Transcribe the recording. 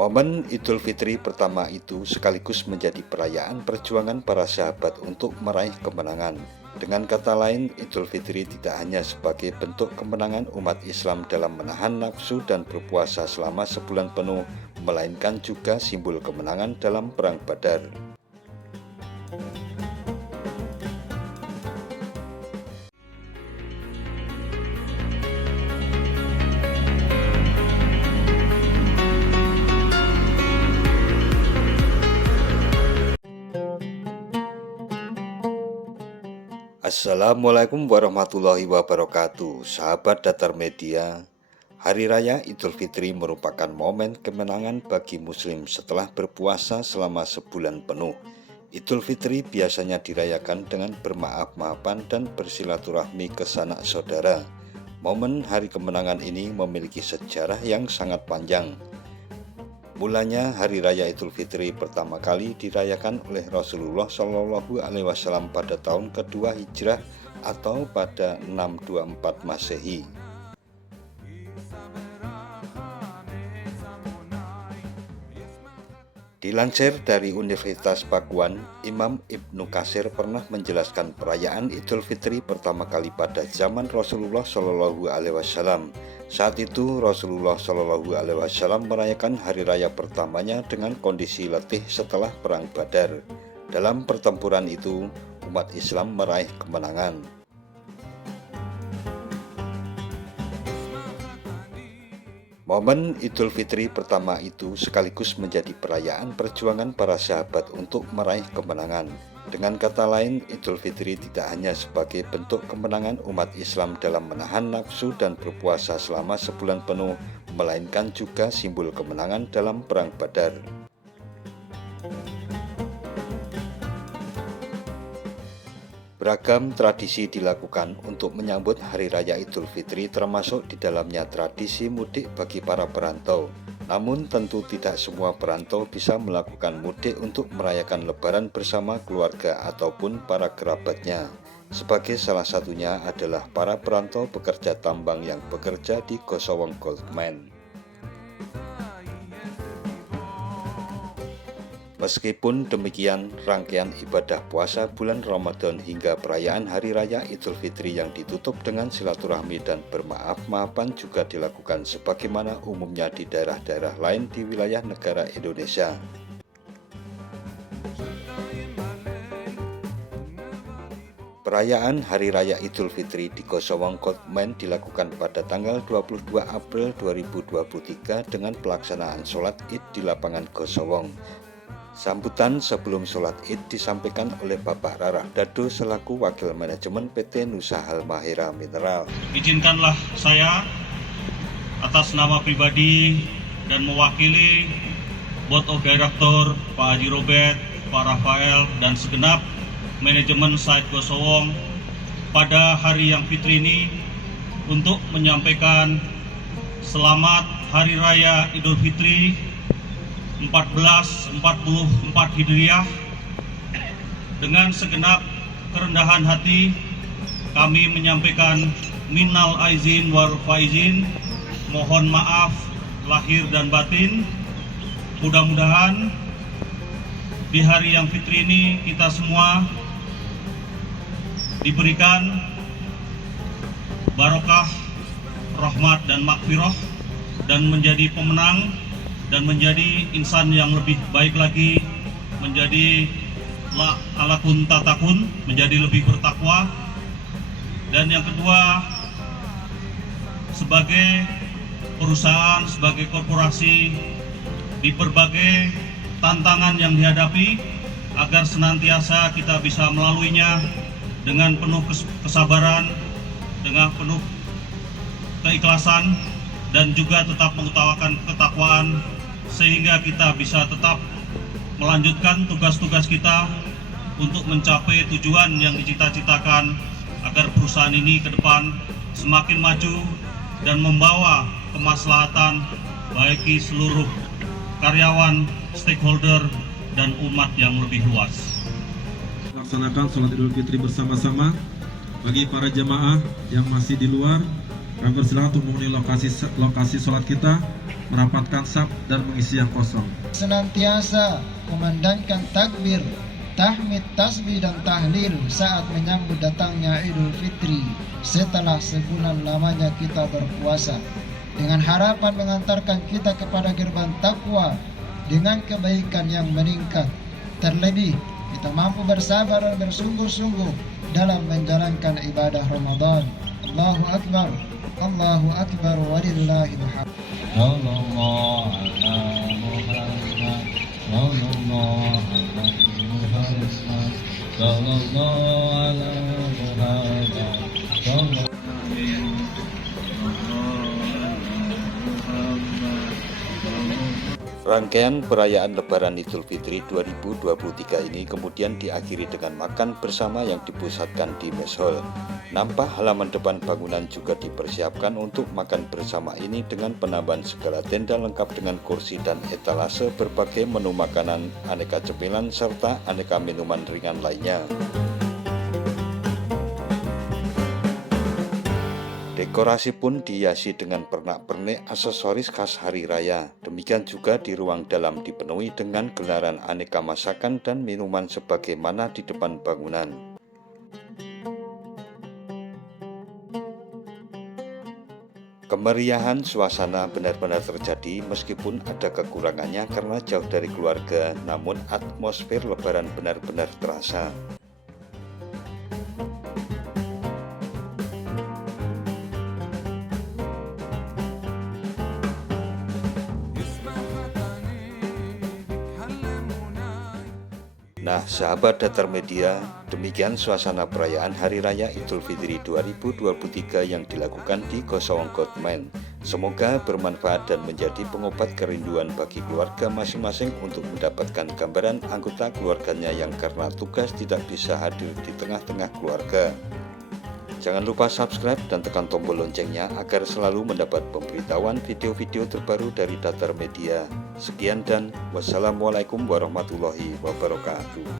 Momen Idul Fitri pertama itu sekaligus menjadi perayaan perjuangan para sahabat untuk meraih kemenangan. Dengan kata lain, Idul Fitri tidak hanya sebagai bentuk kemenangan umat Islam dalam menahan nafsu dan berpuasa selama sebulan penuh, melainkan juga simbol kemenangan dalam Perang Badar. Assalamualaikum warahmatullahi wabarakatuh. Sahabat Datar Media, Hari Raya Idul Fitri merupakan momen kemenangan bagi Muslim setelah berpuasa selama sebulan penuh. Idul Fitri biasanya dirayakan dengan bermaaf-maafan dan bersilaturahmi ke sanak saudara. Momen hari kemenangan ini memiliki sejarah yang sangat panjang. Mulanya Hari Raya Idul Fitri pertama kali dirayakan oleh Rasulullah SAW pada tahun kedua Hijrah atau pada 624 Masehi. Dilansir dari Universitas Pakuan, Imam Ibnu Katsir pernah menjelaskan perayaan Idul Fitri pertama kali pada zaman Rasulullah SAW. Saat itu Rasulullah SAW merayakan hari raya pertamanya dengan kondisi letih setelah Perang Badar. Dalam pertempuran itu, umat Islam meraih kemenangan. Momen Idul Fitri pertama itu sekaligus menjadi perayaan perjuangan para sahabat untuk meraih kemenangan. Dengan kata lain, Idul Fitri tidak hanya sebagai bentuk kemenangan umat Islam dalam menahan nafsu dan berpuasa selama sebulan penuh, melainkan juga simbol kemenangan dalam Perang Badar. Beragam tradisi dilakukan untuk menyambut Hari Raya Idul Fitri, termasuk di dalamnya tradisi mudik bagi para perantau. Namun tentu tidak semua perantau bisa melakukan mudik untuk merayakan Lebaran bersama keluarga ataupun para kerabatnya. Sebagai salah satunya adalah para perantau pekerja tambang yang bekerja di Gosowong Gold Mine. Meskipun demikian, rangkaian ibadah puasa bulan Ramadan hingga perayaan Hari Raya Idul Fitri yang ditutup dengan silaturahmi dan bermaaf-maafan juga dilakukan sebagaimana umumnya di daerah-daerah lain di wilayah negara Indonesia. Perayaan Hari Raya Idul Fitri di Gosowong Gold Mine dilakukan pada tanggal 22 April 2023 dengan pelaksanaan sholat Id di lapangan Gosowong. Sambutan sebelum sholat Id disampaikan oleh Bapak Rarah Dado selaku Wakil Manajemen PT Nusa Halmahera Mineral. Izinkanlah saya atas nama pribadi dan mewakili Board of Director Pak Haji Robert, Pak Rafael, dan segenap manajemen site Gosowong pada hari yang fitri ini untuk menyampaikan selamat Hari Raya Idul Fitri 1444 Hijriah. Dengan segenap kerendahan hati kami menyampaikan minal aizin wal faizin, mohon maaf lahir dan batin. Mudah-mudahan di hari yang fitri ini kita semua diberikan barokah, rahmat dan makfirah, dan menjadi pemenang dan menjadi insan yang lebih baik lagi, menjadi alakun tatakun, menjadi lebih bertakwa. Dan yang kedua, sebagai perusahaan, sebagai korporasi, di berbagai tantangan yang dihadapi, agar senantiasa kita bisa melaluinya dengan penuh kesabaran, dengan penuh keikhlasan, dan juga tetap mengutamakan ketakwaan, sehingga kita bisa tetap melanjutkan tugas-tugas kita untuk mencapai tujuan yang dicita-citakan, agar perusahaan ini ke depan semakin maju dan membawa kemaslahatan bagi seluruh karyawan, stakeholder, dan umat yang lebih luas. Laksanakan sholat Idul Fitri bersama-sama bagi para jamaah yang masih di luar Kami bersilakan untuk menghuni lokasi sholat kita, merapatkan saf dan mengisi yang kosong. Senantiasa kumandangkan takbir, tahmid, tasbih dan tahlil saat menyambut datangnya Idul Fitri setelah sebulan lamanya kita berpuasa, dengan harapan mengantarkan kita kepada gerbang takwa dengan kebaikan yang meningkat. Terlebih kita mampu bersabar dan bersungguh-sungguh dalam menjalankan ibadah Ramadan. Allahu Akbar, Allahu Akbar, walillahil hamd. Sallallahu ala Muhammad, sallallahu ala Muhammad, sallallahu ala Muhammad, Rangkaian perayaan Lebaran Idul Fitri 2023 ini kemudian diakhiri dengan makan bersama yang dipusatkan di Mess Hall. Nampak halaman depan bangunan juga dipersiapkan untuk makan bersama ini dengan penambahan segala tenda lengkap dengan kursi dan etalase berbagai menu makanan, aneka cemilan, serta aneka minuman ringan lainnya. Dekorasi pun dihiasi dengan pernak-pernik aksesoris khas hari raya. Demikian juga di ruang dalam dipenuhi dengan gelaran aneka masakan dan minuman sebagaimana di depan bangunan. Kemeriahan suasana benar-benar terjadi meskipun ada kekurangannya karena jauh dari keluarga, namun atmosfer Lebaran benar-benar terasa. Nah, sahabat Datar Media, demikian suasana perayaan Hari Raya Idul Fitri 2023 yang dilakukan di Gosowongkotmen. Semoga bermanfaat dan menjadi pengobat kerinduan bagi keluarga masing-masing untuk mendapatkan gambaran anggota keluarganya yang karena tugas tidak bisa hadir di tengah-tengah keluarga. Jangan lupa subscribe dan tekan tombol loncengnya agar selalu mendapat pemberitahuan video-video terbaru dari Datar Media. Sekian dan wassalamualaikum warahmatullahi wabarakatuh.